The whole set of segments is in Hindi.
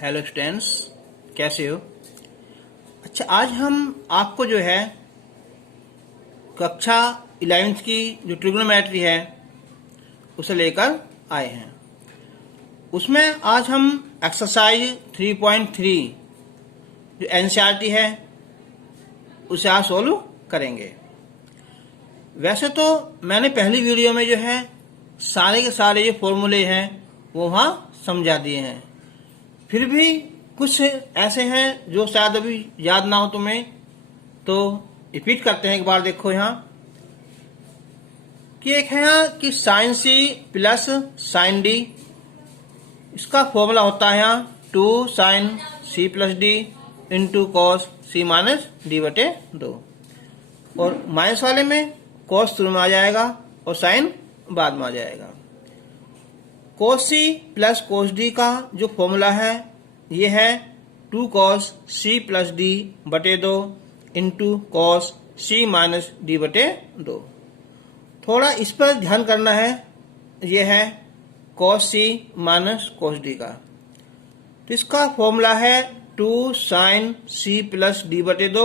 हेलो स्टूडेंट्स, कैसे हो? अच्छा, आज हम आपको जो है कक्षा 11th की जो ट्रिग्नोमेट्री है उसे लेकर आए हैं। उसमें आज हम एक्सरसाइज 3.3 जो एनसीईआरटी है उसे आज सोल्व करेंगे। वैसे तो मैंने पहली वीडियो में जो है सारे के सारे जो फॉर्मूले हैं वो वहाँ समझा दिए हैं, फिर भी कुछ ऐसे हैं जो शायद अभी याद ना हो तुम्हें, तो रिपीट करते हैं एक बार। देखो यहाँ कि एक है यहाँ कि sine C plus sine D, इसका फॉर्मूला होता है यहाँ 2 sine C plus D into cos C minus D बटे 2, और माइनस वाले में कॉस शुरू में आ जाएगा और साइन बाद में आ जाएगा। कोस सी प्लस कोस डी का जो फॉर्मूला है ये है 2 कॉस सी प्लस डी बटे 2 into cos C minus D बटे 2। थोड़ा इस पर ध्यान करना है, ये है cos C minus cos D का, तो इसका फॉर्मूला है 2 साइन सी प्लस डी बटे 2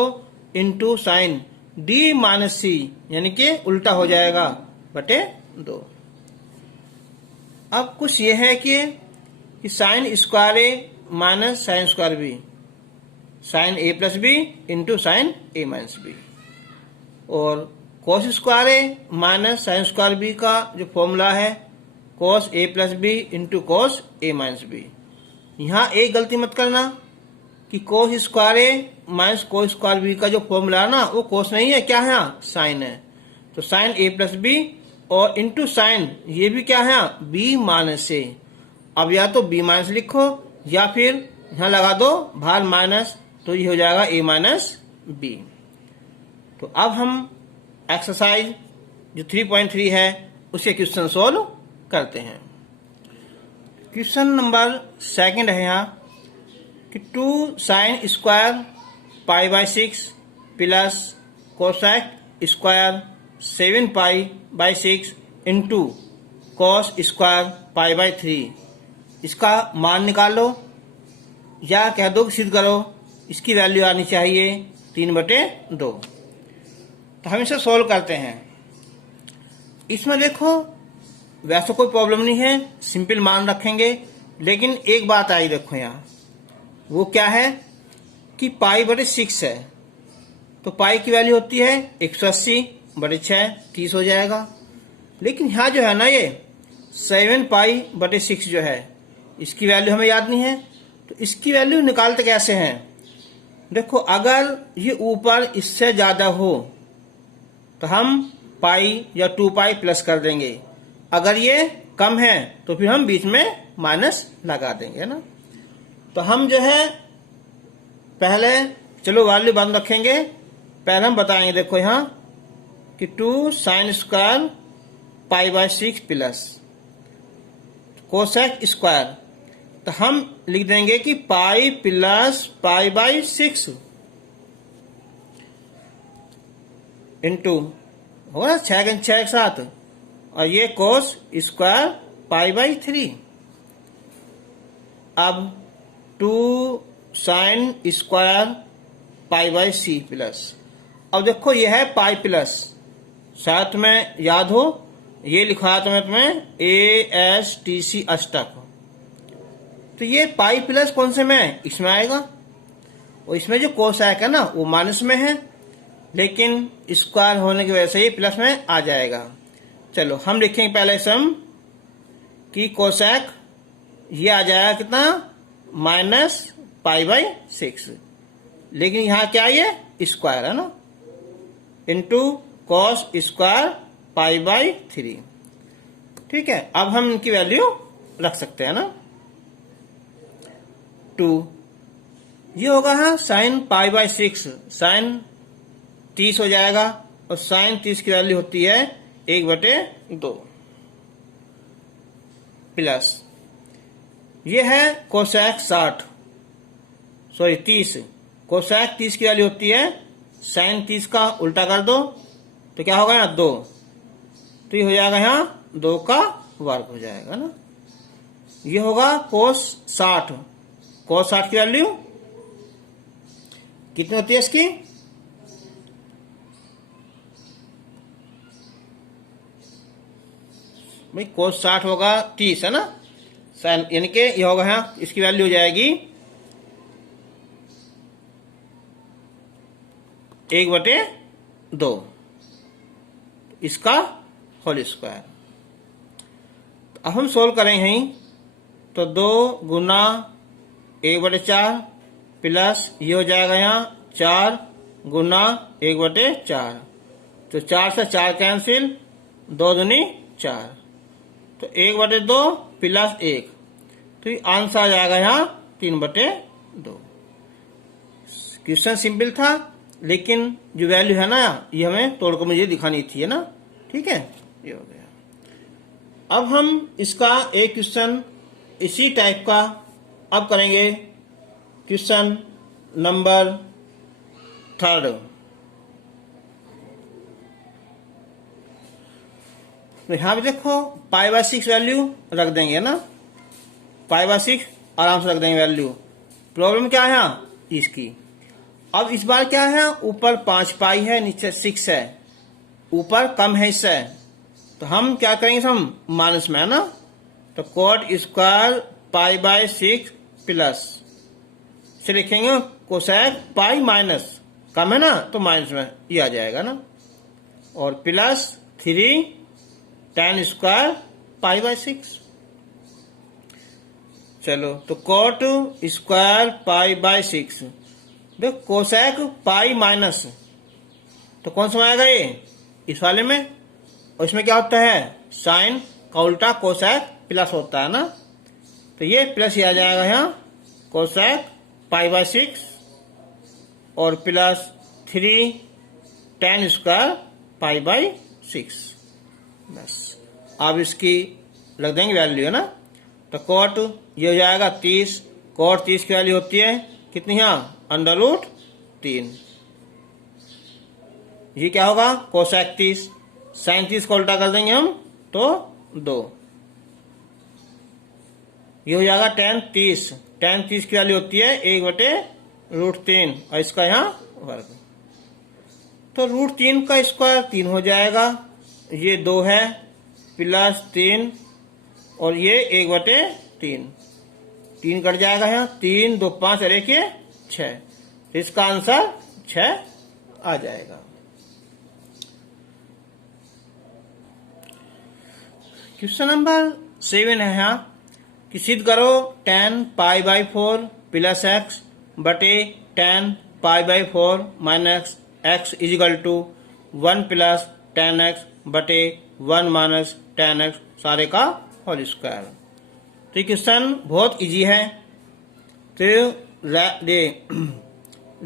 इंटू साइन डी माइनस सी, यानी कि उल्टा हो जाएगा, बटे 2। अब कुछ ये है कि sine square A minus sine square B, sine A plus B into sine A minus B, और cos square A minus sine square B का जो फॉर्मूला है cos A plus B into cos A minus B. यहाँ एक गलती मत करना कि cos square A minus cos square B का जो फॉर्मूला है ना वो कॉस नहीं है, क्या है, साइन है। तो साइन ए प्लस बी और इंटू साइन ये भी क्या है, बी माइनस ए। अब या तो बी माइनस लिखो या फिर यहाँ लगा दो बाहर माइनस, तो ये हो जाएगा ए माइनस बी। तो अब हम एक्सरसाइज जो 3.3 है उसे क्वेश्चन सोल्व करते हैं। क्वेश्चन नंबर 2 है यहाँ कि 2 sine square pi by 6 plus cosec square 7 pi by 6 into cos square pi by 3, इसका मान निकालो या कह दो सिद्ध करो, इसकी वैल्यू आनी चाहिए 3/2। तो हम इसे सोल्व करते हैं। इसमें देखो वैसे कोई प्रॉब्लम नहीं है, सिंपल मान रखेंगे, लेकिन एक बात आई देखो यहाँ, वो क्या है कि पाई बटे 6 है, तो पाई की वैल्यू होती है 180 बटे 6, 30 हो जाएगा। लेकिन यहाँ जो है ना ये 7 पाई बटे 6 जो है इसकी वैल्यू हमें याद नहीं है, तो इसकी वैल्यू निकालते कैसे हैं? देखो अगर ये ऊपर इससे ज्यादा हो तो हम पाई या 2 पाई प्लस कर देंगे, अगर ये कम है तो फिर हम बीच में माइनस लगा देंगे, है ना। तो हम जो है पहले चलो वैल्यू बंद रखेंगे, पहले हम बताएंगे। देखो यहाँ कि 2 sine square pi by 6 plus cosec square, तो हम लिख देंगे कि pi plus pi by 6 into होगा 6 एक साथ, और ये कोस स्क्वायर पाई बाई 3। अब 2 sine square pi by C plus, अब देखो ये है पाई प्लस, शायद तुम्हें याद हो ये लिखा था तुम्हें ASTC अष्टक, तो ये पाई प्लस कौन से में, इसमें आएगा, और इसमें जो कोसेक है ना वो माइनस में है, लेकिन स्क्वायर होने की वजह से ये प्लस में आ जाएगा। चलो हम लिखेंगे पहले सम कि कोसेक ये आ जाएगा कितना, माइनस पाई बाई 6, लेकिन यहाँ क्या ये स्क्वायर है ना, into cos square pi by 3। ठीक है, अब हम इनकी वैल्यू रख सकते हैं ना। 2 ये होगा हाँ साइन पाई बाई 6, साइन 30 हो जाएगा, और साइन 30 की वैल्यू होती है 1/2 प्लस ये है कोसेक 30, कोसेक 30 की वैल्यू होती है साइन 30 का उल्टा कर दो तो क्या होगा यहाँ 2, तो ये हो जाएगा यहाँ 2 का वर्ग हो जाएगा ना। ये होगा कोस 60 cos 60 की वैल्यू कितनी होती है इसकी? भाई cos 60 होगा 30 है ना, साइन यानी कि ये होगा यहाँ, इसकी वैल्यू हो जाएगी 1/2 इसका होल स्क्वायर। अब हम सोल्व करेंगे तो 2 गुना 1/4 प्लस ये हो जाएगा यहाँ 4 गुना 1/4, तो 4 से 4 कैंसिल, 2 दूनी 4, तो 1/2 प्लस 1, तो ये आंसर आ जाएगा यहाँ 3/2। क्वेश्चन सिंपल था, लेकिन जो वैल्यू है ना ये हमें तोड़कर मुझे दिखानी थी, है ना। ठीक है, ये हो गया। अब हम इसका एक क्वेश्चन इसी टाइप का अब करेंगे, क्वेश्चन नंबर 3। तो यहां पे देखो π/6 वैल्यू रख देंगे ना, π/6 आराम से रख देंगे वैल्यू। प्रॉब्लम क्या है यहाँ इसकी, अब इस बार क्या है, ऊपर 5 पाई है, नीचे 6 है, ऊपर कम है इससे, तो हम क्या करेंगे, हम माइनस में है ना, तो cot स्क्वायर π/6 प्लस से लिखेंगे कोसेक पाई माइनस, कम है ना तो माइनस में ये आ जाएगा ना, और प्लस 3 tan स्क्वायर π/6। चलो तो cot स्क्वायर π/6, देखो कोसेक पाई माइनस, तो कौन सा आएगा ये इस वाले में, और इसमें क्या होता है, साइन का उल्टा कोसेक प्लस होता है ना, तो ये प्लस ही आ जाएगा यहाँ, कोसेक π/6 और प्लस 3 tan स्क्वायर π/6। बस अब इसकी रख देंगे वैल्यू, है ना, तो cot ये हो जाएगा 30, cot 30 की वैल्यू होती है कितनी, यहाँ √3, ये क्या होगा कोसेक 30, साइन 30 को उल्टा कर देंगे हम तो 2, ये हो जाएगा tan 30, tan 30 की वैल्यू होती है 1/√3 और इसका यहाँ वर्ग, तो √3 का स्क्वायर 3 हो जाएगा, ये 2 है प्लस 3 और ये 1/3, 3 कट जाएगा यहाँ, 3 2 5 और 1 6, इसका आंसर 6 आ जाएगा। क्वेश्चन नंबर 7 है यहाँ कि सिद्ध करो tan π/4 प्लस x बटे tan π/4 minus x is equal to 1 plus tan x बटे 1 माइनस tan x सारे का होल स्क्वायर। तो ये क्वेश्चन बहुत इजी है, तो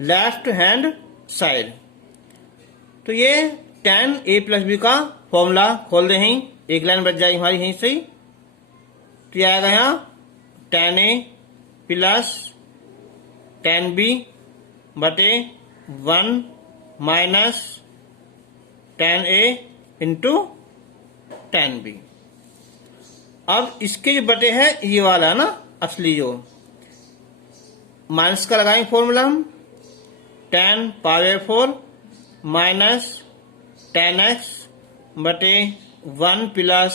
लेफ्ट हैंड साइड, तो ये tan a प्लस बी का फॉर्मूला खोल दे हैं, एक लाइन बच जाएगी हमारी यहीं से ही, तो ये आएगा यहाँ tan a plus tan b बटे 1 minus tan a into tan b। अब इसके जो बटे है ये वाला ना असली, जो माइनस का लगाएंगे फॉर्मूला हम, tan π/4 माइनस tan x बटे 1 plus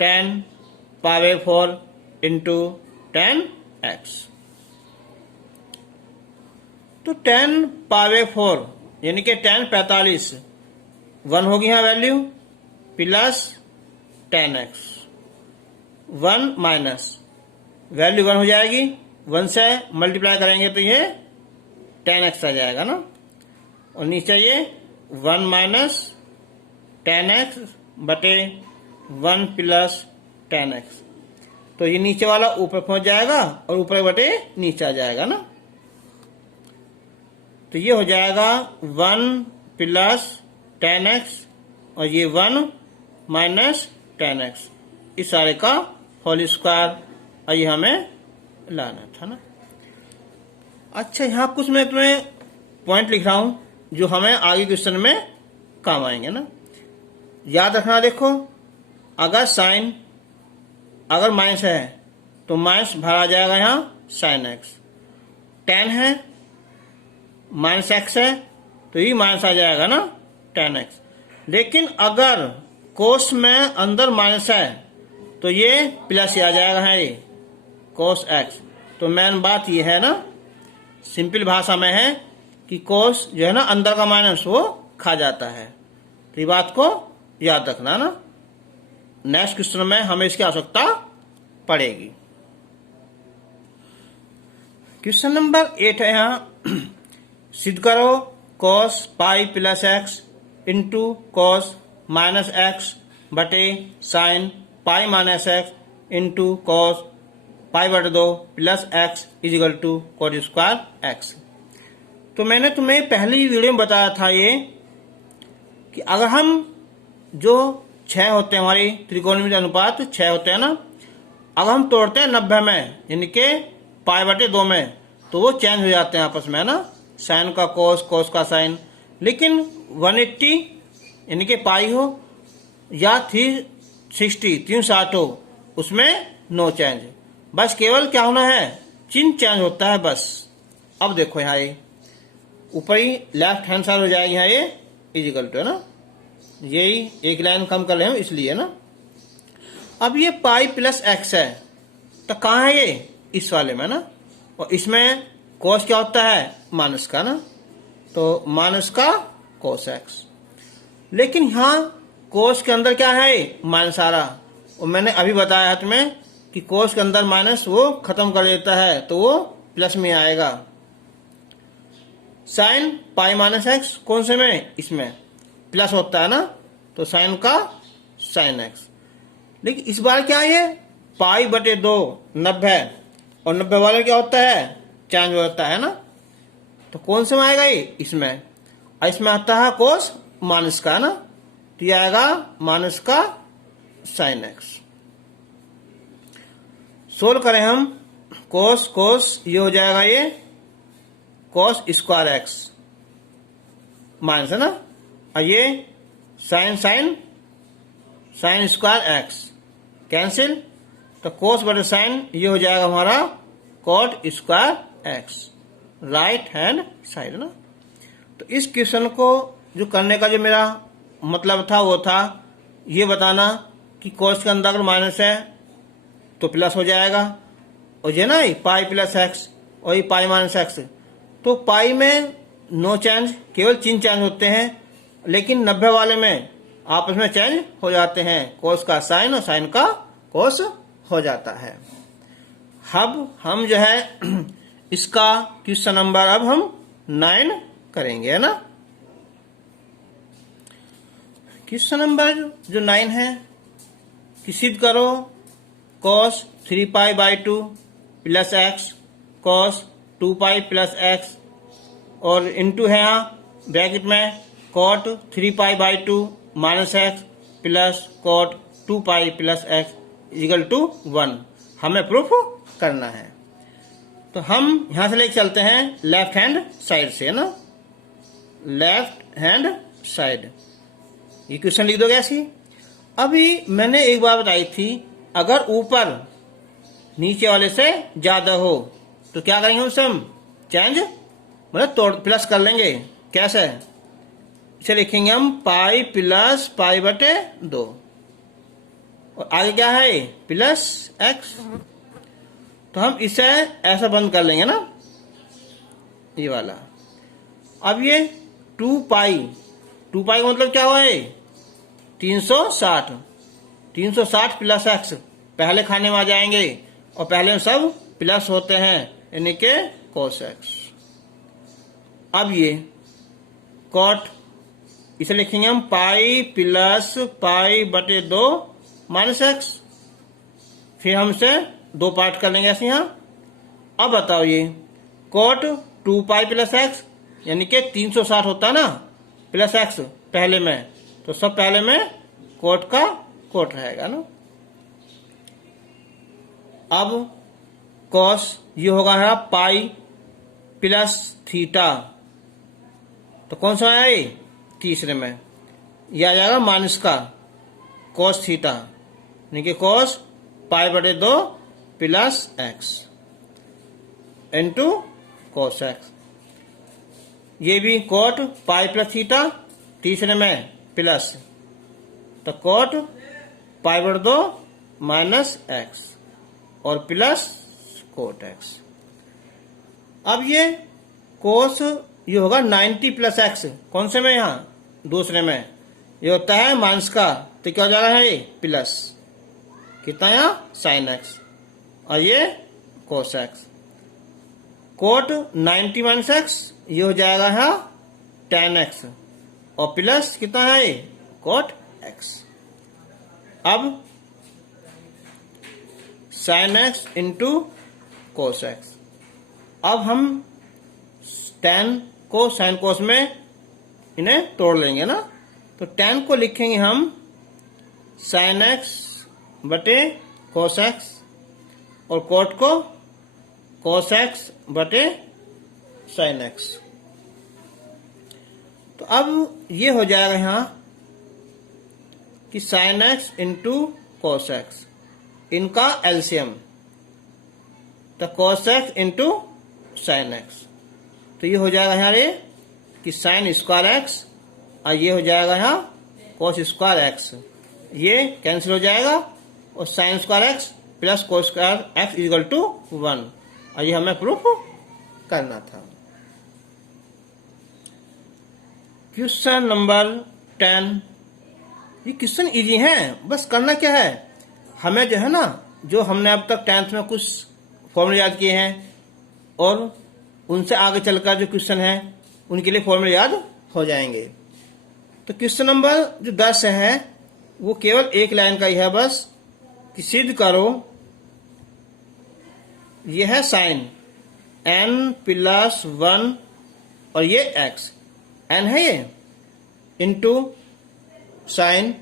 tan π/4 into tan x। तो tan π/4 यानी कि tan 45, 1 होगी यहाँ value, plus tan x 1 minus value 1 हो जाएगी, 1 से मल्टीप्लाई करेंगे तो ये tan x आ जाएगा ना, और नीचे ये 1 माइनस tan x बटे 1 प्लस tan x, तो ये नीचे वाला ऊपर पहुंच जाएगा और ऊपर बटे नीचे आ जाएगा ना, तो ये हो जाएगा 1 प्लस tan x और ये 1 माइनस tan x, इस सारे का होल स्क्वायर, और ये हमें लाना था ना। अच्छा, यहाँ कुछ मैं तुम्हें पॉइंट लिख रहा हूं जो हमें आगे क्वेश्चन में काम आएंगे ना, याद रखना। देखो, अगर साइन अगर माइनस है तो माइनस बाहर आ जाएगा यहाँ साइन एक्स। टेन है माइनस एक्स है तो ये माइनस आ जाएगा ना टेन एक्स। लेकिन अगर कोस में अंदर माइनस है तो ये प्लस ही आ जाएगा है ये कोस एक्स। तो मेन बात ये है ना, सिंपल भाषा में है कि कोस जो है ना अंदर का माइनस वो खा जाता है। तो ये बात को याद रखना ना, नेक्स्ट क्वेश्चन में हमें इसकी आवश्यकता पड़ेगी। क्वेश्चन नंबर 8 है यहाँ, सिद्ध करो cos pi plus x into cos minus x बटे sine pi minus x into cos pi बटे 2 plus x is equal to cot square x. तो मैंने तुम्हें पहली वीडियो में बताया था ये कि अगर हम जो 6 होते हैं हमारी त्रिकोणमिति अनुपात 6 होते हैं ना, अगर हम तोड़ते हैं 90 में यानी के पाई बटे 2 में तो वो चेंज हो जाते हैं आपस में ना, साइन का कोस कोस का साइन। लेकिन 180 यानी कि पाई हो या 360 360 हो उसमें नो चेंज, बस केवल क्या होना है चिन्ह चेंज होता है बस। अब देखो यहाँ ये ऊपर ही लेफ्ट हैंड साइड हो जाएगी यहाँ ये इजिकल टू है ना, यही एक लाइन कम कर रहे हैं इसलिए ना। अब ये पाई प्लस एक्स है तो कहाँ है ये इस वाले में ना, और इसमें कोस क्या होता है माइनस का ना, तो माइनस का कोस एक्स। लेकिन यहाँ कोस के अंदर क्या है माइनस आ रहा, और मैंने अभी बताया तुम्हें कि कोस के अंदर माइनस वो खत्म कर देता है तो वो प्लस में आएगा। साइन पाई माइनस एक्स कौन से में इसमें प्लस होता है ना, तो साइन का साइन एक्स। लेकिन इस बार क्या है पाई बटे 2 90 और 90 वाले क्या होता है चेंज होता है ना, तो कौन से में आएगा ये इसमें, और इसमें आता है कोस माइनस का ना, तो ये आएगा माइनस का साइन एक्स। सोल्व करें हम कोस कोस ये हो जाएगा ये कोस स्क्वायर एक्स माइनस है ना, और ये sine sine sine square x cancel, तो कोस बटे साइन ये हो जाएगा हमारा cot square x right hand side ना। तो इस क्वेश्चन को जो करने का जो मेरा मतलब था वो था ये बताना कि कोस के अंदर अगर माइनस है तो प्लस हो जाएगा, और ये ना पाई प्लस एक्स और ये पाई माइनस एक्स, तो पाई में नो चेंज केवल चिन्ह चेंज होते हैं, लेकिन 90 वाले में आपस में चेंज हो जाते हैं, कोस का साइन और साइन का कोस हो जाता है। अब हम जो है इसका क्वेश्चन नंबर अब हम 9 करेंगे है ना। क्वेश्चन नंबर जो 9 है कि सिद्ध करो cos 3 pi by 2 plus x cos 2 pi plus x, और इनटू है यहाँ ब्रैकेट में cot 3 pi by 2 minus x plus cot 2 pi plus x equal to 1 हमें प्रूफ करना है। तो हम यहां से लेके चलते हैं लेफ्ट हैंड साइड से ना, लेफ्ट हैंड साइड ये क्वेश्चन लिख दोगे ऐसी। अभी मैंने एक बार बताई थी अगर ऊपर नीचे वाले से ज्यादा हो तो क्या करेंगे उससे हम चेंज मतलब तोड़ प्लस कर लेंगे। कैसे, इसे लिखेंगे हम पाई प्लस पाई बटे 2 और आगे क्या है प्लस एक्स, तो हम इसे ऐसा बंद कर लेंगे ना ये वाला। अब ये 2 पाई का मतलब क्या हुआ है 360 360 प्लस एक्स पहले खाने में आ जाएंगे और पहले सब प्लस होते हैं यानी के कोस एक्स। अब ये कॉट इसे लिखेंगे हम पाई प्लस पाई बटे 2 माइनस एक्स, फिर हम इसे 2 पार्ट कर लेंगे ऐसे यहाँ। अब बताओ ये कॉट 2 पाई प्लस एक्स यानी कि 360 होता है ना प्लस एक्स पहले में, तो सब पहले में कोट का कोट रहेगा ना। अब कॉस ये होगा है पाई प्लस थीटा, तो कौन सा आया ये तीसरे में, ये आ जाएगा माइनस का कॉस थीटा यानी कि कॉस पाई बटे 2 plus x. Into cos x. ये भी कोट पाई प्लस थीटा, तीसरे में प्लस, तो कोट पाई बटा 2 माइनस एक्स और प्लस कोट एक्स। अब ये कोस ये होगा 90 प्लस एक्स, कौन से में, यहाँ दूसरे में ये होता है माइनस का, तो क्या हो जा रहा है ये प्लस, कितना यहाँ साइन एक्स, और ये cos x. Cot 90 minus x ये हो जाएगा यहाँ tan एक्स और प्लस कितना है ये कोट एक्स। अब sine x into cos x. अब हम tan को साइन कोस में इन्हें तोड़ लेंगे ना, तो tan को लिखेंगे हम साइन एक्स बटे कोस एक्स और कोट को कोस एक्स बटे साइन एक्स। तो अब ये हो जाएगा यहाँ कि sine x into cos x, इनका एलसीएम, तो कोस एक्स इंटू साइन एक्स, तो ये हो जाएगा यहाँ ये कि साइन स्क्वायर एक्स और ये हो जाएगा यहाँ कोस स्क्वायर एक्स, ये कैंसिल हो जाएगा और sine square x plus cos square x equal to 1, और ये हमें प्रूफ करना था। क्वेश्चन नंबर 10, ये क्वेश्चन इजी है, बस करना क्या है, हमें जो है ना, जो हमने अब तक 10th में कुछ फॉर्मूले याद किए हैं और उनसे आगे चलकर जो क्वेश्चन है उनके लिए फॉर्मूले याद हो जाएंगे। तो क्वेश्चन नंबर जो 10 है वो केवल एक लाइन का ही है, बस कि सिद्ध करो यह है साइन n प्लस 1 और ये x, n है ये, into sine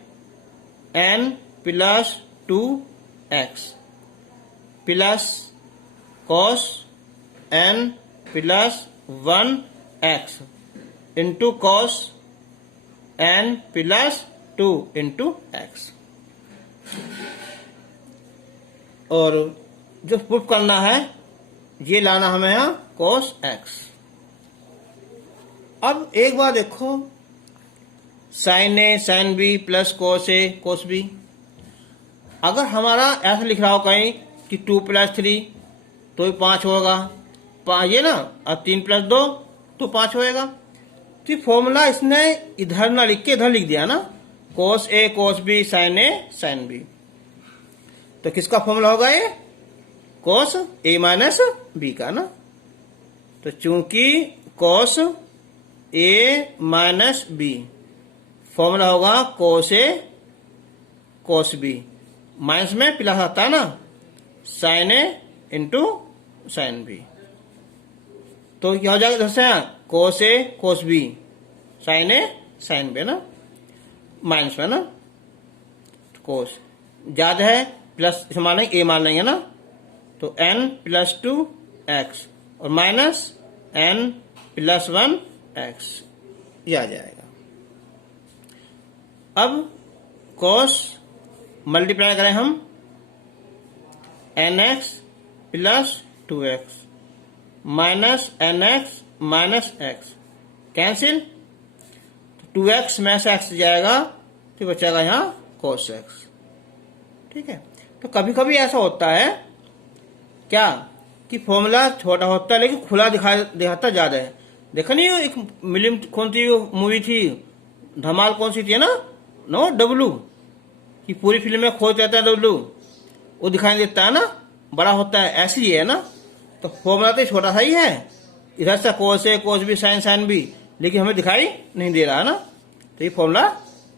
n plus 2x plus cos n plus 1x into cos n plus 2 into x। और जो प्रूफ करना है ये लाना हमें यहाँ cos x। अब एक बार देखो, sign A sine B plus cos A cos B, अगर हमारा ऐसा लिख रहा हो कहीं कि 2 प्लस 3 तो ही 5 होगा, ये ना, अब 3 प्लस 2 तो 5 होएगा। तो फॉर्मूला इसने इधर ना लिख के इधर लिख दिया ना, कोस A cos B sine A sine B, तो किसका फॉर्मूला होगा ये, कोस ए माइनस बी का ना। तो चूंकि कोस ए माइनस बी फॉर्मूला होगा कोस ए कोस बी, माइनस में प्लस आता है ना, साइन ए इंटू साइन बी, तो क्या हो जाएगा इधर से cos A cos B sine A sine B ना, माइनस में ना, कोस ज्यादा है प्लस मान लेंगे, ए मान लेंगे ना, तो n प्लस 2x और माइनस n प्लस 1x ये आ जाएगा। अब cos मल्टीप्लाई करें हम nx plus 2x minus nx minus x, cancel, 2x में से x जाएगा तो बचेगा यहाँ cos x। ठीक है, तो कभी कभी ऐसा होता है क्या कि फॉर्मूला छोटा होता है लेकिन खुला दिखाता ज्यादा है। देखा नहीं, एक मिलियम कौन सी मूवी थी, धमाल कौन सी थी ना, नो डब्लू, कि पूरी फिल्म में खो जाता है डब्लू, वो दिखाई देता है ना, बड़ा होता है, ऐसी ही है ना। तो फॉर्मूला तो छोटा सा ही है, इधर से cos A cos B sine sine B, लेकिन हमें दिखाई नहीं दे रहा ना, तो ये फॉर्मूला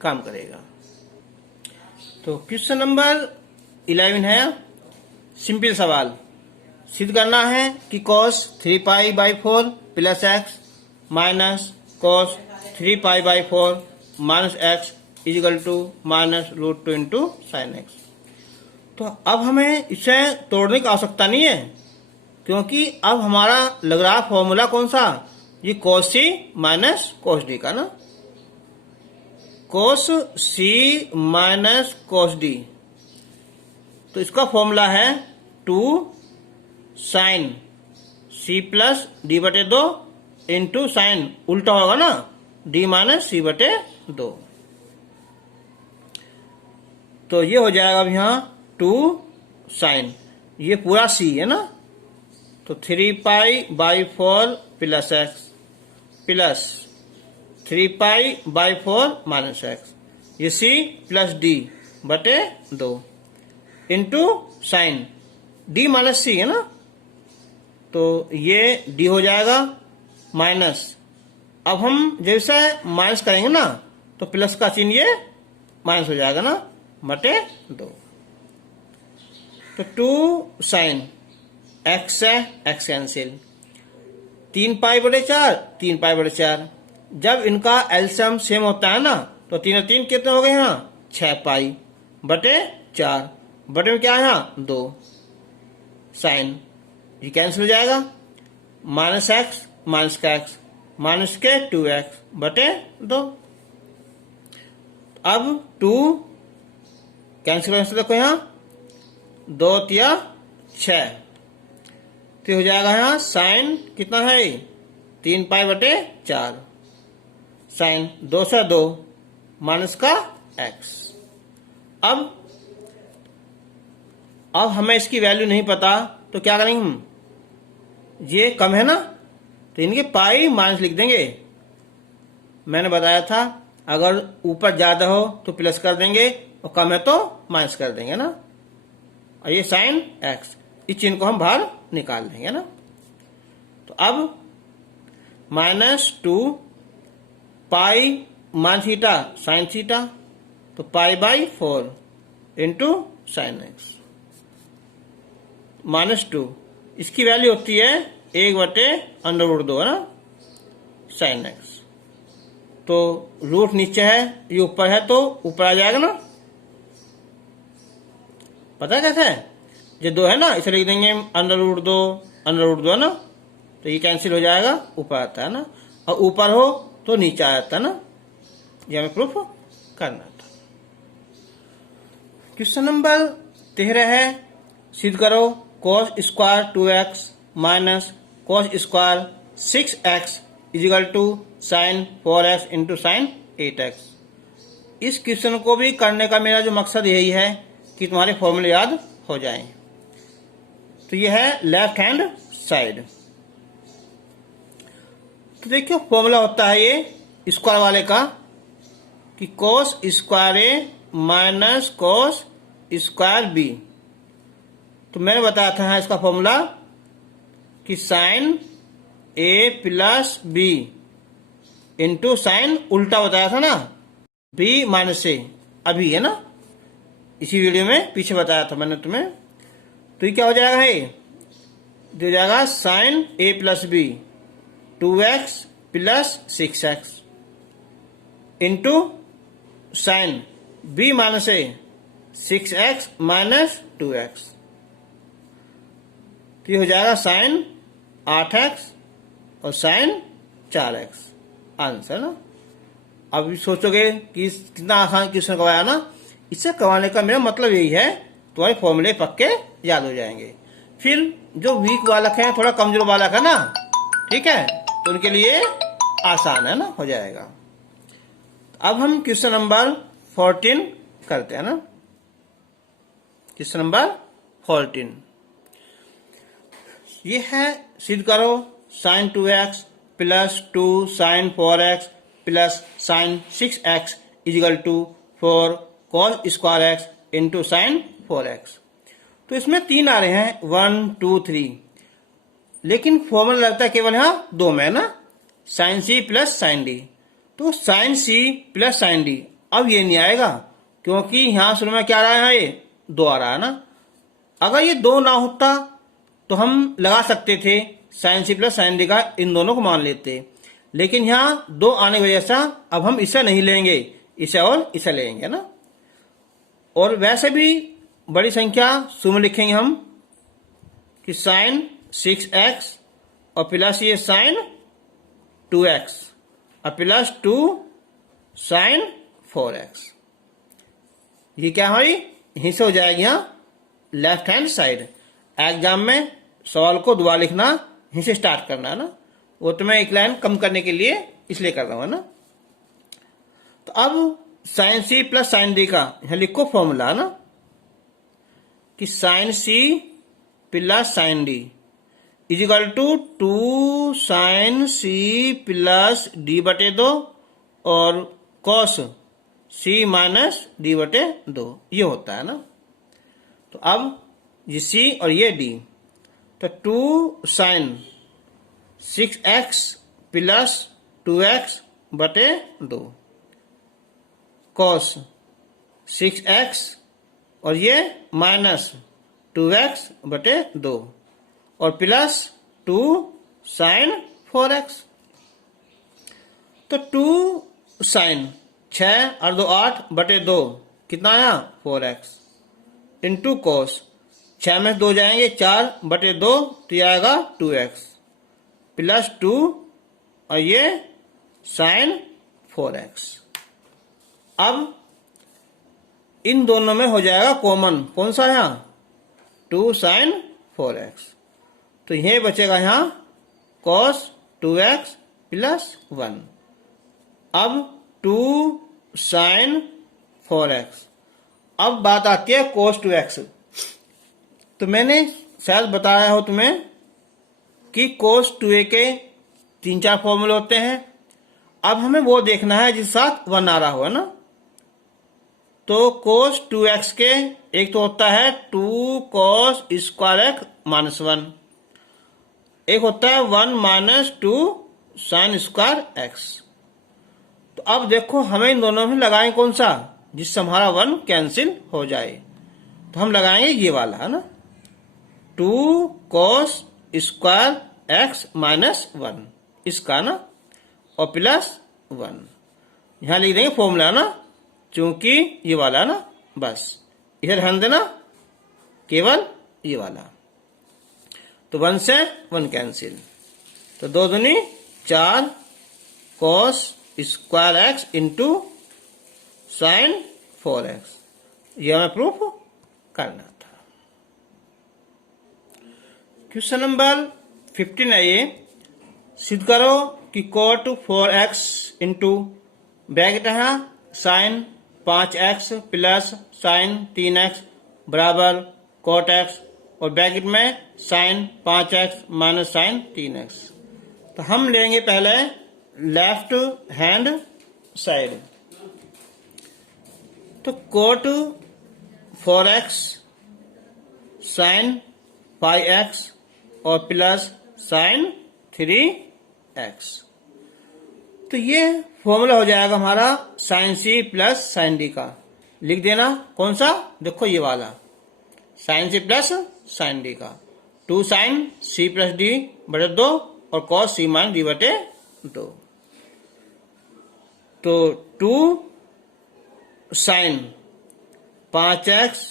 काम करेगा। तो क्वेश्चन नंबर 11 है, सिंपल सवाल, सिद्ध करना है कि cos 3 pi by 4 plus x minus cos 3 pi by 4 minus x is equal to minus root 2 into sine एक्स। तो अब हमें इसे तोड़ने की आवश्यकता नहीं है, क्योंकि अब हमारा लग रहा फॉर्मूला कौन सा, ये cos c minus cos d का ना, cos c minus cos d, तो इसका फॉर्मूला है 2 साइन सी प्लस डी बटे 2 इंटू साइन उल्टा होगा ना, डी माइनस सी बटे 2। तो ये हो जाएगा अब यहाँ 2 साइन, ये पूरा सी है ना, तो 3π/4 plus x plus 3π/4 minus x, ये सी प्लस डी बटे 2 into sine D minus C है ना, तो ये डी हो जाएगा माइनस। अब हम जैसे माइनस करेंगे ना तो प्लस का चिन्ह ये माइनस हो जाएगा ना, बटे 2। तो 2 साइन एक्स है, एक्स कैंसिल, 3π/4 3π/4। जब इनका एलसीएम सेम होता है ना तो 3 और 3 कितने हो गए यहाँ 6π/4, बटे में क्या है यहाँ 2 साइन, ये कैंसिल हो जाएगा, माइनस एक्स माइनस का एक्स माइनस के 2x बटे 2। अब 2 कैंसिल देखो यहाँ 2 तिया 6, तो हो जाएगा यहाँ साइन कितना है 3π/4 साइन 2 से 2 माइनस का x। अब हमें इसकी वैल्यू नहीं पता तो क्या करेंगे हम, ये कम है ना तो इनके पाई माइनस लिख देंगे। मैंने बताया था अगर ऊपर ज्यादा हो तो प्लस कर देंगे और कम है तो माइनस कर देंगे ना, और ये साइन एक्स, इस चिन्ह को हम बाहर निकाल देंगे ना। तो अब -2 पाई मान थीटा साइन थीटा, तो π/4 इंटू साइन एक्स -2, इसकी वैल्यू होती है 1/√2 है ना साइन एक्स। तो रूट नीचे है, ये ऊपर है तो ऊपर आ जाएगा ना, पता है कैसे है, जो 2 है ना इसे लिख देंगे √2 है ना, तो ये कैंसिल हो जाएगा, ऊपर आता है ना, और ऊपर हो तो नीचे आ जाता है ना, ये हमें प्रूफ करना था। क्वेश्चन नंबर 13 है, सिद्ध करो cos square 2x minus cos square 6x is equal to sine 4x into sine 8x। इस क्वेश्चन को भी करने का मेरा जो मकसद यही है कि तुम्हारे फॉर्मूले याद हो जाएं। तो यह है लेफ्ट हैंड साइड। तो देखियो फॉर्मूला होता है ये स्क्वायर वाले का कि cos square A minus cos square B. तो मैंने बताया था इसका फॉर्मूला कि sign A plus B into sign उल्टा बताया था ना, बी माइनस ए, अभी है ना, इसी वीडियो में पीछे बताया था मैंने तुम्हें। तो ये क्या हो जाएगा, है हो जाएगा sine A plus B 2x plus 6x into sine B minus A 6x minus 2x। तो ये हो जाएगा साइन 8x और साइन 4x आंसर ना। अब सोचोगे कि कितना आसान क्वेश्चन करवाया ना, इसे करवाने का मेरा मतलब यही है तुम्हारे फॉर्मूले पक्के याद हो जाएंगे। फिर जो वीक बालक है, थोड़ा कमजोर बालक है ना, ठीक है, तो उनके लिए आसान है ना, हो जाएगा। अब हम क्वेश्चन नंबर 14 करते हैं ना। क्वेश्चन नंबर 14 ये है, सिद्ध करो sine 2x plus 2 sine 4x plus sine 6x is equal to 4 cos square x into sine 4x। तो इसमें 3 आ रहे हैं 1 2 3, लेकिन फॉर्मूला लगता है केवल यहाँ 2 में ना, sine C plus sine D. तो sine C plus sine D अब ये नहीं आएगा क्योंकि यहाँ शुरू में क्या आ रहा है, ये 2 आ रहा है ना। अगर ये 2 ना होता तो हम लगा सकते थे sine C plus sine D का, इन दोनों को मान लेते, लेकिन यहाँ 2 आने की वजह से अब हम इसे नहीं लेंगे, इसे और इसे लेंगे ना। और वैसे भी बड़ी संख्या शुरू में लिखेंगे हम कि साइन 6x और प्लस ये साइन 2x और प्लस 2 साइन 4x। ये क्या हुई, यहीं से हो जाएगी यहाँ लेफ्ट हैंड साइड। एग्जाम में सवाल को दोबारा लिखना यहीं से स्टार्ट करना है ना, वो तो मैं एक लाइन कम करने के लिए इसलिए कर रहा हूँ ना। तो अब sine C plus sine D का यहां लिखो फॉर्मूला ना, कि sine C plus sine D is equal to 2 sine C plus D बटे 2 और कॉस सी माइनस डी बटे 2, ये होता है ना। तो अब ये सी और ये डी, तो 2 साइन 6x प्लस 2x बटे 2 कॉस 6x और ये माइनस 2x बटे 2 और प्लस 2 साइन 4x। तो 2 साइन 6 और 2 8 बटे 2 कितना आया 4x इंटू कॉस 6 में 2 जाएंगे 4 बटे 2 तो ये आएगा 2x प्लस 2 और ये साइन 4x। अब इन दोनों में हो जाएगा कॉमन, कौन सा यहाँ 2 साइन 4x, तो ये बचेगा यहाँ cos 2x प्लस 1। अब 2 साइन 4x। अब बात आती है cos 2x। तो मैंने शायद बताया हो तुम्हें कि cos 2a के 3-4 फॉर्मूले होते हैं। अब हमें वो देखना है जिस साथ 1 आ रहा हो, है ना। तो cos 2x के एक तो होता है 2 cos स्क्वायर x माइनस 1, एक होता है 1 माइनस 2 साइन स्क्वायर x। तो अब देखो हमें इन दोनों में लगाएं कौन सा, जिससे हमारा 1 कैंसिल हो जाए। तो हम लगाएंगे ये वाला, है ना, 2 cos स्क्वायर x माइनस 1 इसका ना, और प्लस 1 यहां लिख देंगे फॉर्मूला ना, क्योंकि ये वाला ना, बस इधर ध्यान देना केवल ये वाला। तो 1 से 1 कैंसिल, तो 2 दूनी 4 cos square x into sine 4x, यह हमें प्रूफ करना था। क्वेश्चन नंबर 15 है ये, सिद्ध करो कि cot 4x इंटू ब्रैकेट है sine 5x plus sine 3x बराबर cot x और ब्रैकेट में साइन 5x माइनस साइन 3x। तो हम लेंगे पहले लेफ्ट हैंड साइड। तो cot 4x साइन 5x और प्लस साइन 3x। तो ये फॉर्मूला हो जाएगा हमारा sine C plus sine D का। लिख देना कौन सा, देखो ये वाला sine C plus sine D का, 2 साइन सी प्लस डी बटे 2 और कॉस सी माइनस डी बटे 2। तो 2 साइन 5x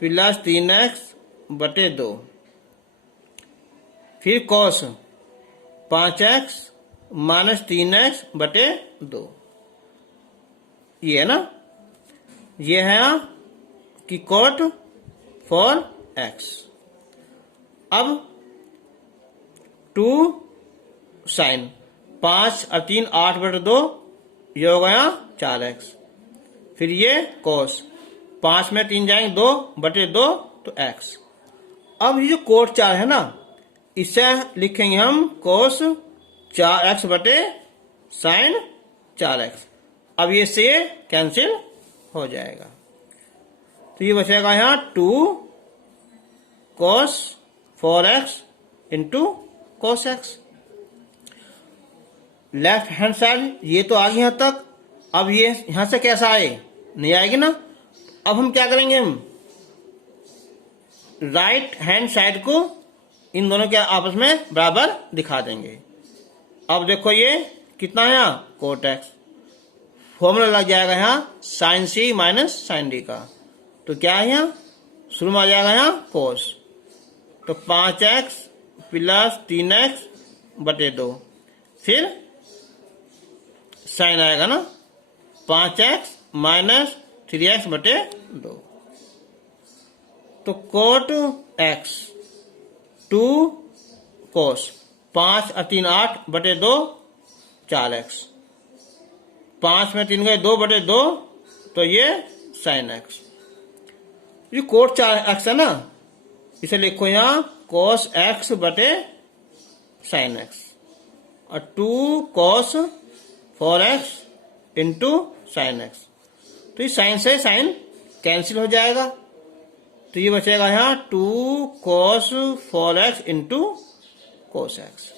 प्लस 3x बटे 2, फिर कॉस 5x माइनस 3x बटे 2, ये है ना, ये है कि cot 4x। अब 2 साइन 5 और 3 8 बटे 2, ये हो गया 4x, फिर ये cos 5 में 3 जाएंगे 2 बटे 2 तो x। अब ये जो cot 4 है ना, इसे लिखेंगे हम cos 4x बटे साइन 4x। अब ये से कैंसिल हो जाएगा, तो ये बचेगा यहाँ 2 cos 4x into cos x। Left hand side ये तो आ गई यहाँ तक। अब ये यहां से कैसा आए, नहीं आएगी ना। अब हम क्या करेंगे, हम राइट हैंड साइड को इन दोनों के आपस में बराबर दिखा देंगे। अब देखो ये कितना है यहाँ cot x, फॉर्मूला लग जाएगा यहाँ साइन सी माइनस साइन डी का। तो क्या है यहाँ शुरू में आ जाएगा यहाँ cos, तो 5x प्लस 3x बटे 2, फिर साइन आएगा ना 5x माइनस 3x बटे 2। तो cot x 2 कोस, 5 और 3 8 बटे 2 4x, 5 में 3 गए 2 बटे 2, तो ये साइन एक्स। ये कोट 4x है ना, इसे लिखो यहाँ cos x बटे साइन एक्स, और 2 cos 4x इंटू साइन एक्स। तो ये साइन से साइन कैंसिल हो जाएगा, तो ये बचेगा यहाँ 2 cos 4x into cos x.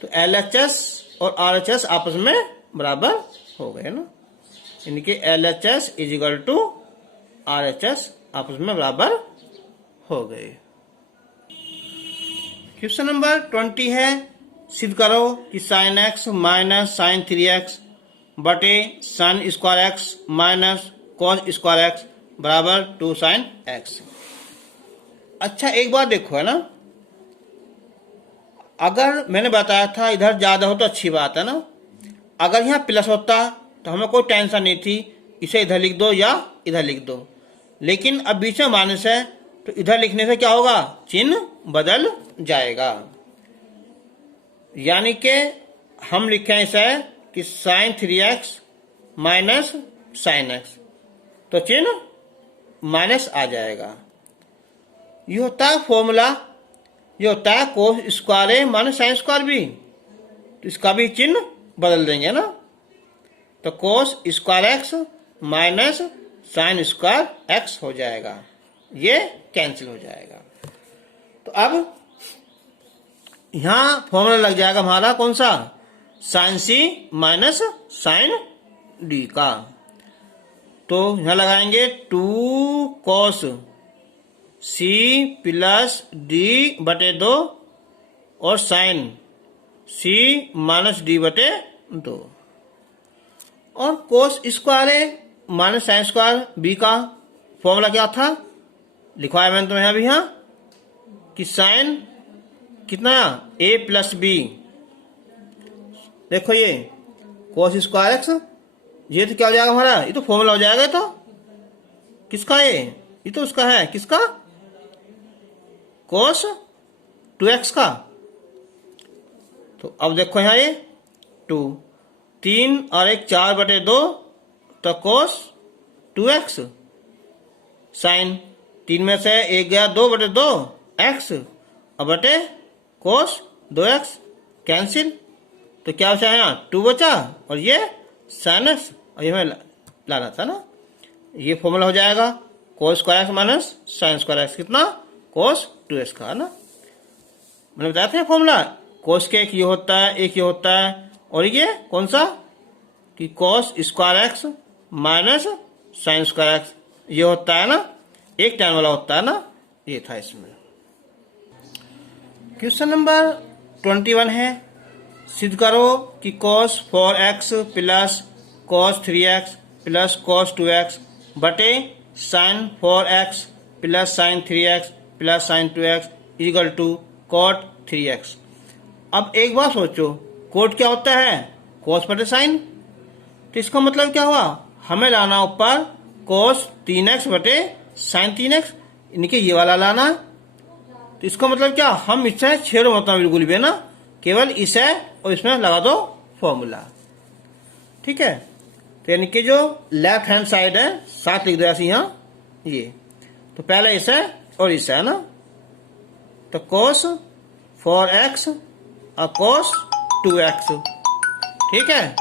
तो LHS और RHS आपस में बराबर हो गए ना, इनके LHS is equal to RHS आपस में बराबर हो गए। क्वेश्चन नंबर 20 है, सिद्ध करो कि sine x minus sine 3x बटे sign square x minus cos square x बराबर 2 साइन एक्स। अच्छा एक बात देखो है ना, अगर मैंने बताया था इधर ज्यादा हो तो अच्छी बात है ना, अगर यहाँ प्लस होता तो हमें कोई टेंशन नहीं थी, इसे इधर लिख दो या इधर लिख दो, लेकिन अब बीच में माइनस है तो इधर लिखने से क्या होगा, चिन्ह बदल जाएगा। यानी कि हम लिखें इसे कि साइन 3x माइनस साइन एक्स, तो चिन्ह माइनस आ जाएगा। ये होता है फॉर्मूला, ये होता है cos square A minus sine square B, तो इसका भी चिन्ह बदल देंगे ना, तो कोस square x minus sine square x हो जाएगा, ये कैंसिल हो जाएगा। तो अब यहां फॉर्मूला लग जाएगा हमारा कौन सा, साइन सी माइनस साइन डी का। तो यहां लगाएंगे 2 cos सी प्लस डी बटे 2 और साइन सी माइनस डी बटे 2, और cos square A minus sine square B का फॉर्मूला क्या था, लिखवाया मैंने तुम्हें अभी यहाँ कि साइन कितना ए प्लस बी, देखो ये कोस स्क्वायर एक्स, ये तो क्या हो जाएगा हमारा, ये तो फॉर्मूला हो जाएगा। तो किसका ये तो उसका है, किसका, कोस 2x का। तो अब देखो यहाँ ये 2, 3 और 1 4 बटे 2, तो कोस 2x, साइन 3 में से 1 गया 2 बटे 2 x, और बटे कोस 2x कैंसिल, तो क्या बचा है यहाँ 2 बचा, और ये साइन एक्स, और ये हमें लाना था ना, ये फॉर्मूला हो जाएगा कोस square x minus sine square x, कितना, कोस 2x का है ना। मैंने बताया था फॉर्मूला, कोस के एक ये होता है, एक ये होता है, और ये कौन सा कि कोस square x minus sine square x, ये होता है ना, एक टाइम वाला होता है ना, ये था इसमें। क्वेश्चन नंबर 21 है, सिद्ध करो कि cos 4x plus cos 3x plus cos 2x बटे sin 4x plus sin 3x plus sin 2x equal to cot 3x। अब एक बात सोचो, कोट क्या होता है, cos बटे sin, तो इसका मतलब क्या हुआ, हमें लाना ऊपर cos 3x बटे sin 3x, इनके ये वाला लाना। तो इसका मतलब क्या, हम इससे छेड़ो मत बिल्कुल भी ना, केवल इसे और इसमें लगा दो फॉर्मूला, ठीक है। तो यानी कि जो लेफ्ट हैंड साइड है साथ लिख दो ऐसे यहाँ, ये तो पहले इसे और इसे है ना, तो cos 4x और cos 2x, ठीक है,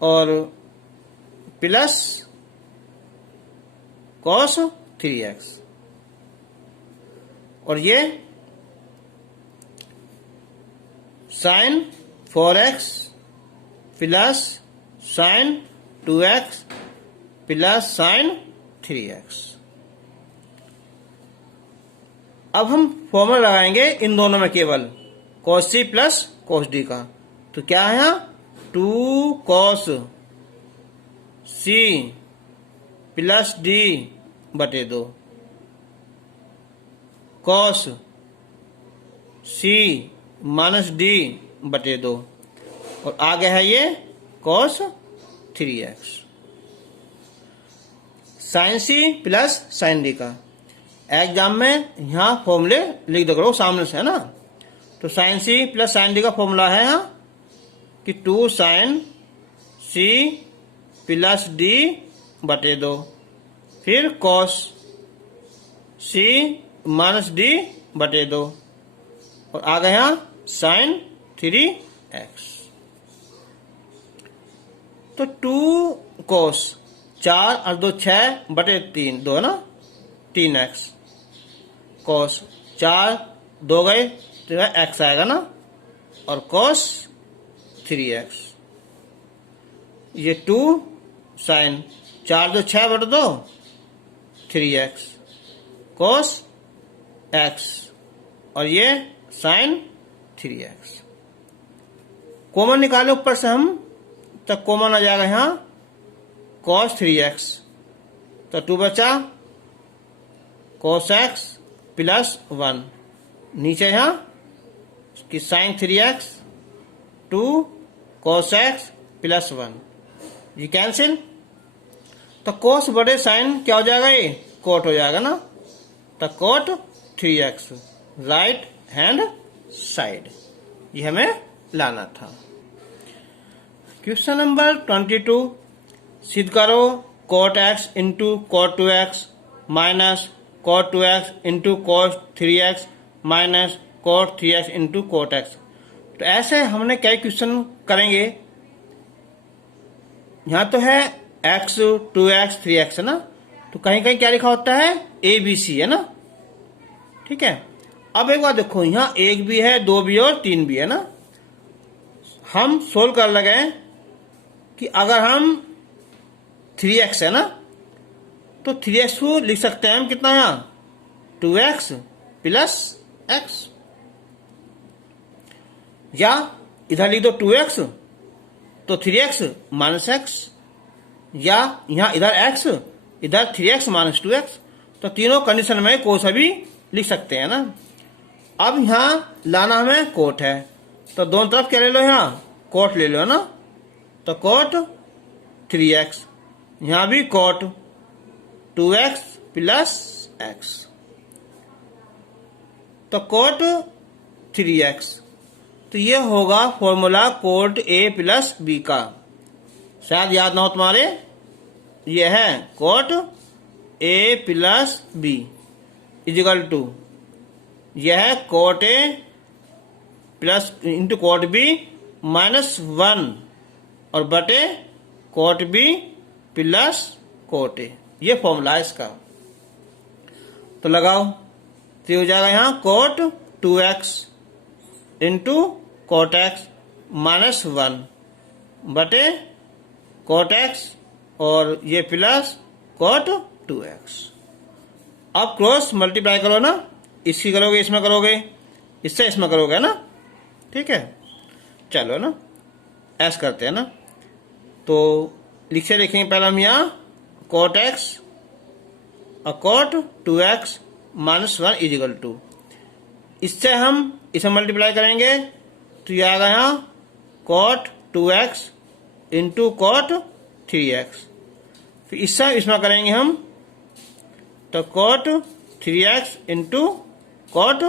और प्लस cos 3x, और ये sine 4x plus sine 2x plus sine 3x। अब हम फॉर्मूला लगाएंगे इन दोनों में केवल cos c plus cos d का, तो क्या है यहाँ 2 cos c प्लस d बटे 2 cos c माइनस डी बटे 2, और आगे है ये cos 3x, sine C plus sine D का। एग्जाम में यहाँ फॉर्मूले लिख दो करो सामने से, है ना। तो sine C plus sine D का फॉर्मूला है यहाँ कि 2 साइन सी प्लस डी बटे 2, फिर कॉस सी माइनस डी बटे 2, और आ गया यहाँ साइन 3x। तो 2 कॉस 4 और 2 6 बटे 3, 2 ना, 3x कॉस 4 2 गए तो x आएगा ना, और कॉस 3x। ये 2 साइन 4 2 6 बटे 2 3x कॉस x, और ये साइन 3x। कॉमन निकालो ऊपर से हम, तब कॉमन आ जाएगा यहाँ कॉस 3x, तो 2 बचा कॉस x प्लस 1, नीचे यहाँ कि sign 3x 2 cos x plus 1, ये कैंसिल। तो कॉस बड़े साइन क्या हो जाएगा, ये कोट हो जाएगा ना, तो cot 3x right hand side, ये हमें लाना था। क्वेश्चन नंबर 22, सिद्ध करो cot x into cot 2x minus cot 2x into cot 3x minus cot 3x into cot x। तो ऐसे हमने कई क्वेश्चन करेंगे। यहाँ तो है x 2x 3x है ना, तो कहीं कहीं क्या लिखा होता है ABC है ना, ठीक है। अब एक बार देखो, यहाँ 1 भी है 2 भी है और 3 भी है ना। हम सोल्व कर लगे कि अगर हम 3x है ना, तो 3x को लिख सकते हैं हम कितना, यहाँ 2x प्लस x, या इधर लिख दो 2x तो 3x माइनस x, या यहाँ इधर x इधर 3x माइनस 2x। तो तीनों कंडीशन में कोई सा भी लिख सकते हैं ना। अब यहाँ लाना हमें कोट है, तो दोनों तरफ क्या ले लो, यहाँ कोट ले लो ना, तो कोट 3x, यहाँ भी कोट 2x प्लस x, तो कोट 3x। तो ये होगा formula cot A plus B का, शायद याद ना हो तुम्हारे, ये है cot A plus B is equal to, यह है cot A plus into cot B minus 1 और बटे cot B plus cot A, ये फॉर्मूला है इसका। तो लगाओ, तो हो जाएगा यहाँ cot 2x into cot x minus 1 बटे कोट x, और ये प्लस कोट 2x। अब क्रॉस मल्टीप्लाई करो ना, इसकी करोगे इसमें करोगे, इससे इसमें करोगे ना, ठीक है। चलो ना ऐसा करते हैं ना, तो लिखे लिखेंगे पहले हम यहाँ कोट x और cot 2x minus 1 is equal to, इससे हम इसे मल्टीप्लाई करेंगे तो ये आएगा यहाँ cot 2x into cot 3x, फिर इससे इसमें करेंगे हम तो cot 3x into cot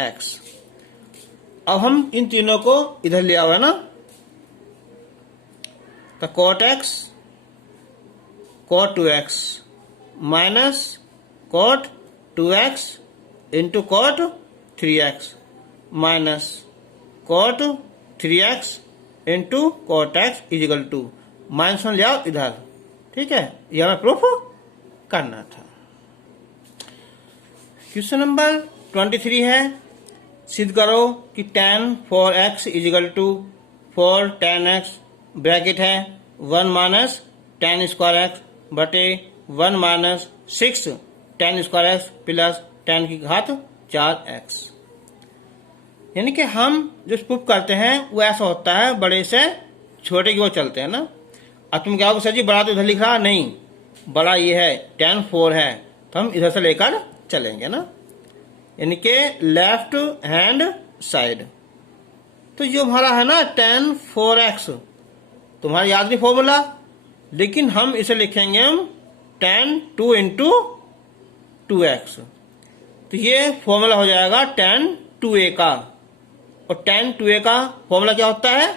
x। अब हम इन तीनों को इधर ले आओ है ना, तो cot x cot 2x minus cot 2x into cot 3x minus cot 3x into cot x is equal to, minus 1 ले आओ इधर, ठीक है। यह हमें प्रूफ करना था। क्वेश्चन नंबर 23 है, सिद्ध करो कि tan 4x is equal to 4 tan x bracket है 1 माइनस tan स्क्वायर x बटे 1 minus 6 tan square x plus tan की घात 4x। यानी कि हम जो प्रूफ करते हैं वो ऐसा होता है, बड़े से छोटे की ओर चलते हैं ना। अब तुम क्या हो सर जी बड़ा तो इधर लिख रहा नहीं, बड़ा ये है tan 4 है, तो हम इधर से लेकर चलेंगे ना, यानी कि लेफ्ट हैंड साइड। तो जो हमारा है ना tan 4x, तुम्हारा याद नहीं फॉर्मूला, लेकिन हम इसे लिखेंगे हम tan 2 इंटू 2x, तो ये फॉर्मूला हो जाएगा tan 2a का। और tan 2a का फॉर्मूला क्या होता है?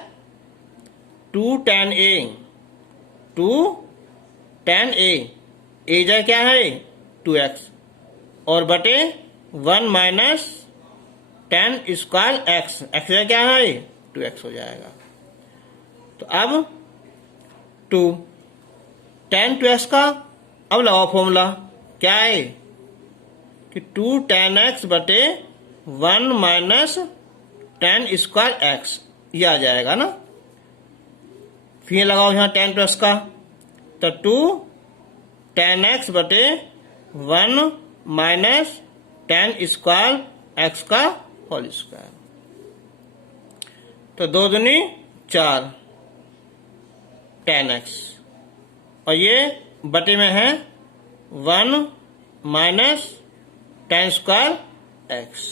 2 tan a, 2 tan a, a जाए क्या है 2x, और बटे 1 minus tan square x, x जाए क्या है 2x हो जाएगा। तो अब 2 tan 2x का अब लगाओ फॉर्मूला, क्या है कि 2 tan x बटे 1 माइनस tan स्क्वायर x, ये आ जाएगा ना। फिर लगाओ यहाँ tan 2x का, तो 2 tan x बटे 1 माइनस tan स्क्वायर x का होल स्क्वायर। तो 2 दूनी 4 tan x, और ये बटे में है 1 माइनस tan स्क्वायर x।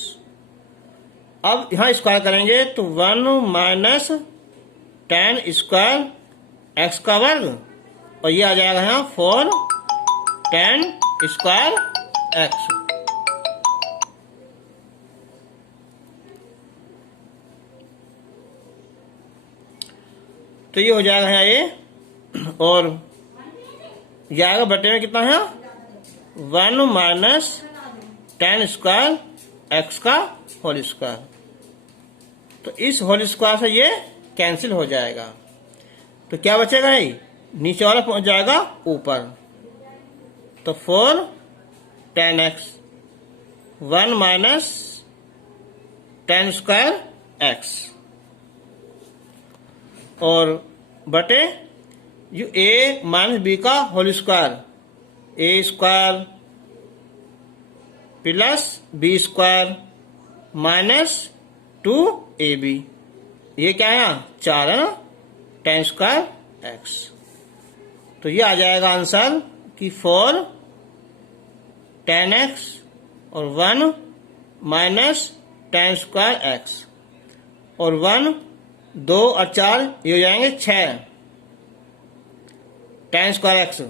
अब यहां स्क्वायर करेंगे तो 1 माइनस tan स्क्वायर x का वर्ग, और ये आ जाएगा यहाँ 4 tan स्क्वायर x। तो ये हो जाएगा यहाँ ये, और ये आएगा बटे में कितना है 1 माइनस tan स्क्वायर x का होल स्क्वायर। तो इस होल स्क्वायर से ये कैंसिल हो जाएगा, तो क्या बचेगा नहीं, नीचे वाला पहुंच जाएगा ऊपर। तो 4 tan x 1 minus tan square x, और बटे जो a माइनस बी का whole square, a square plus B square minus 2ab, ये क्या है 4 है ना, tan स्क्वायर x। तो ये आ जाएगा आंसर कि 4 tan x और 1 माइनस tan स्क्वायर x, और 1 2 और 4 ये हो जाएंगे 6 tan स्क्वायर x,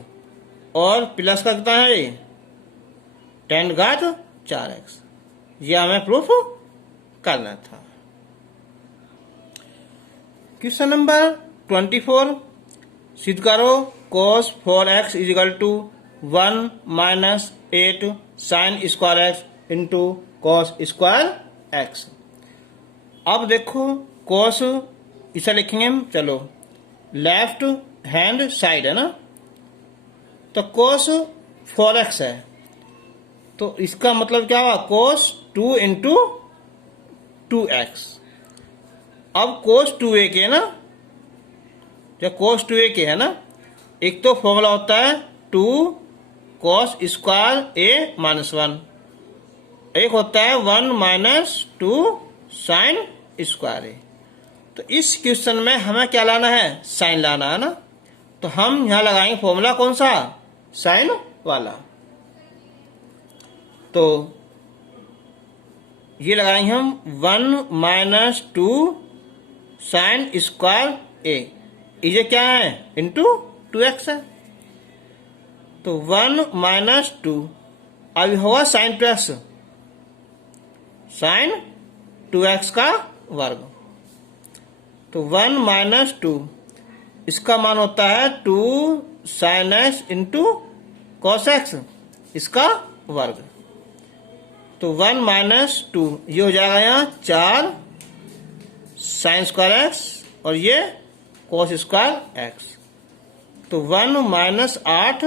और प्लस का कितना है tan घात 4x। ये हमें प्रूफ करना था। क्वेश्चन नंबर 24, सिद्ध करो cos 4x is equal to 1 minus 8 sine square x into cos square x। अब देखो cos इसे लिखेंगे हम, चलो लेफ्ट हैंड साइड है ना, तो cos 4x है, तो इसका मतलब क्या हुआ cos 2 इंटू 2x। अब cos 2a के है ना, जब cos 2a के है ना, एक तो फॉर्मूला होता है 2 cos स्क्वायर a माइनस 1, एक होता है 1 माइनस 2 साइन स्क्वायर a। तो इस क्वेश्चन में हमें क्या लाना है, साइन लाना है ना, तो हम यहां लगाएंगे फॉर्मूला कौन सा, साइन वाला। तो ये लगाएंगे हम 1 माइनस 2 साइन स्क्वायर a, ये क्या है इंटू 2x है, तो 1 माइनस 2, अब होगा साइन प्लस साइन 2x का वर्ग, तो 1 माइनस 2, इसका मान होता है 2 sine x into cos x, इसका वर्ग। तो 1 माइनस 2, ये हो जाएगा यहाँ 4 साइन स्क्वायर x, और ये कॉस स्क्वायर x। तो 1 minus 8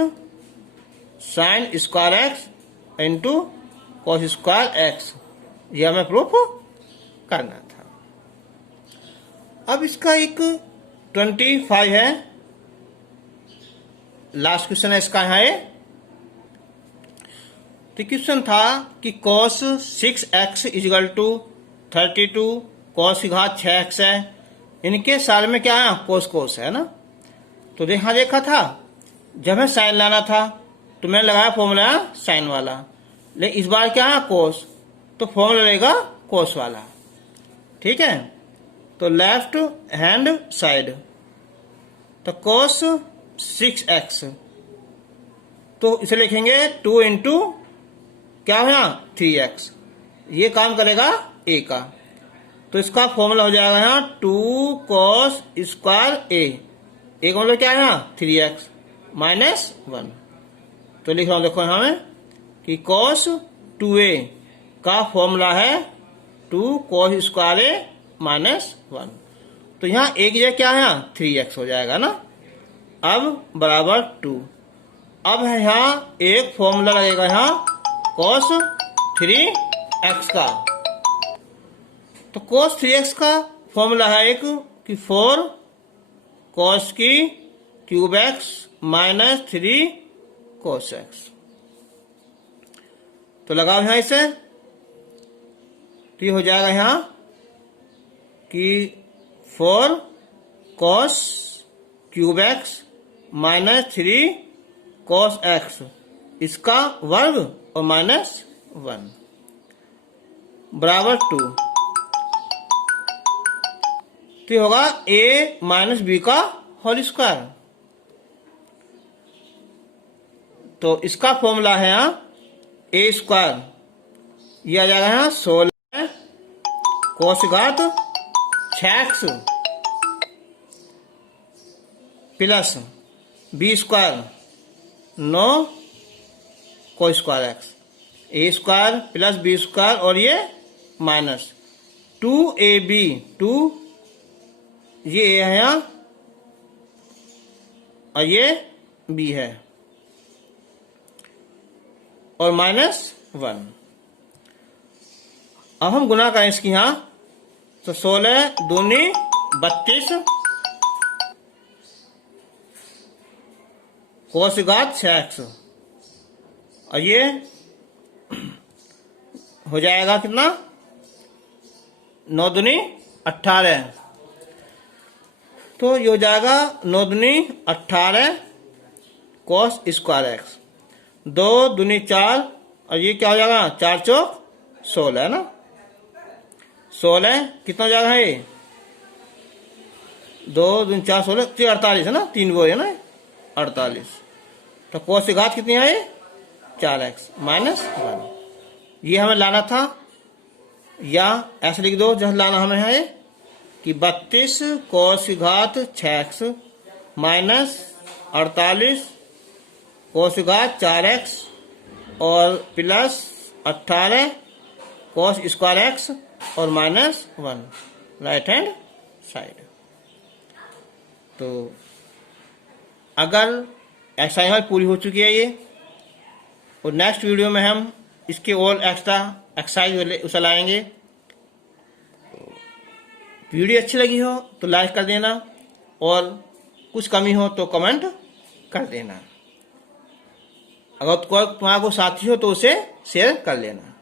sine square x into cos square x, ये हमें प्रूफ करना था। अब इसका एक 25 है, लास्ट क्वेश्चन है इसका है। तो क्वेश्चन था कि cos 6x is equal to 32 cos की घात 6x है, इनके साल में क्या है cos है ना। तो देखा था जब हमें साइन लाना था तो मैंने लगाया फॉर्मूला साइन वाला, लेकिन इस बार क्या है cos, तो फॉर्मूला रहेगा cos वाला, ठीक है। तो लेफ्ट हैंड साइड, तो cos 6x, तो इसे लिखेंगे 2 इंटू क्या है यहाँ 3x, ये काम करेगा a का। तो इसका फॉर्मूला हो जाएगा यहाँ 2 cos स्क्वायर a का मतलब क्या है यहाँ 3x माइनस 1। तो लिख रहा हूं देखो यहाँ में कि cos 2a का फॉर्मूला है 2 cos स्क्वायर a माइनस 1। तो यहाँ a की जगह क्या है यहाँ 3x हो जाएगा ना। अब बराबर 2। अब है यहाँ एक फॉर्मूला लगेगा यहाँ cos 3x का। तो cos 3x का फॉर्मूला है एक कि 4 cos की cube x minus 3 cos x। तो लगाओ यहाँ इसे, तो ये हो जाएगा यहाँ कि 4 cos cube x minus 3 cos x इसका वर्ग और माइनस 1 बराबर 2। तो ये होगा a माइनस बी का होल स्क्वायर। तो इसका फॉर्मूला है यहाँ a स्क्वायर, ये आ जाएगा यहाँ 16 cos घात 6x प्लस B square 9 cos square x, a square plus B square और ये माइनस 2ab 2 ये a है यहाँ और ये b है और माइनस 1। अब हम गुना करें इसकी यहाँ, तो 16 दूनी 32 cos घात 6x और ये हो जाएगा कितना 9 दूनी 18। तो ये हो जाएगा 9 दूनी 18 cos स्क्वायर x, 2 दूनी 4 और ये क्या हो जाएगा 4 चौक 16 है ना। 16 कितना हो जाएगा ये 2 दूनी 4 16 48 है ना, 3 वो है ना 48। तो cos घात कितनी है 4x माइनस 1। ये हमें लाना था, या ऐसे लिख दो जैसे लाना हमें है कि 32 cos घात 6x माइनस 48 cos घात 4x और प्लस 18 cos स्क्वायर x और माइनस 1 राइट हैंड साइड। तो अगर एक्सरसाइज पूरी हो चुकी है ये, और नेक्स्ट वीडियो में हम इसके और एक्स्ट्रा एक्सरसाइज उसे लाएंगे। वीडियो अच्छी लगी हो तो लाइक कर देना और कुछ कमी हो तो कमेंट कर देना। अगर तुम्हारा कोई साथी हो तो उसे शेयर कर लेना।